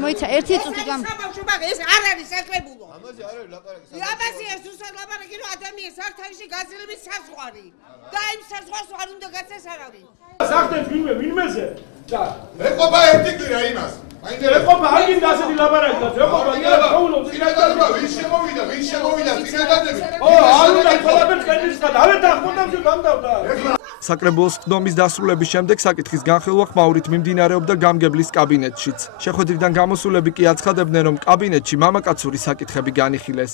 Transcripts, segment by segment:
მოიცა ერთი წუთი გამ ეს არ არის საკრებულო. ამაზე არ არის ლაპარაკი. ამაზე ეს უბრალოდ ლაპარაკი რომ ადამიანს არ თავისი გაზრდილი საზღვარი და იმ საზღვარს არ უნდა გაცეს არავინ. სახდებს ვინმეზე? და ეყობა ერთი კვირა იმას. ეყობა აგინდა ასეთი ლაპარაკი და ეყობა იარა ხოულობს. წინადადება ვინ შემოვიდა წინადადები. არ უნდა ყველაფერს კენდისგა დავეთ ახმოდამში გამდავდა. საკრებულოს ხდომის დასრულების შემდეგ საკითხის განხილვა ხმაურით მიმდინარეობდა გამგებლის კაბინეტშიც. შეხვედრიდან გამოსულები კი აცხადებდნენ, რომ კაბინეტში მამაკაცური საკითხები განიხილეს.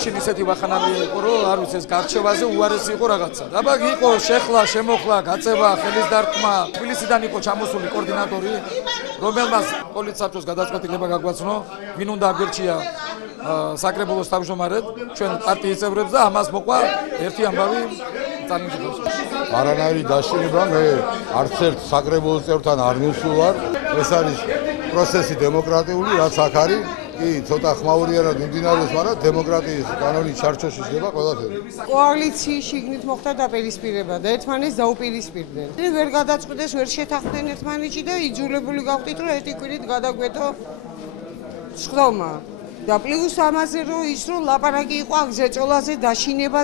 მაშინ ისეთი ვახანალი იყო, რომ არ ვიცი ეს გარჩევაზე უარესი იყო რაღაცა. დაბა იყო შეხლა, შემოხლა, გაწევა, ხელის დარტყმა. თბილისიდან იყო ჩამოსული კოორდინატორი, რომელმაც პოლიციასაბჭოს გადაწყვეტილება გაგვაცნო, ვინ უნდა აგერჩია საკრებულოს თავმჯდომარედ, ჩვენ პარტიის წევრებს და ამას მოყვა ერთი ამბავი წარმოგიდგენს. არანაირი დაშინება მე არც ერთ საკრებულოს წევრთან არ მივსულვარ. ეს არის პროცესი დემოკრატიული, რაც აქ არის. კი, ცოტა ხმაურიანად მიმდინარეობს, მაგრამ დემოკრატიის კანონით ჩარჩოში ხდება ყველაფერი. კოალიციის შიგნით მოხდა დაპირისპირება და ერთმანეთს დაუპირისპირდნენ. ვერ გადაწყვეტეს, ვერ შეთანხმდნენ ერთმანეთში და იძულებული გავხდით, რომ ერთი კვირით გადაგვეთო სხდომა. და პლუს ამაზე რომ ის რომ ლაპარაკი იყო აგზეწოლაზე დაშინება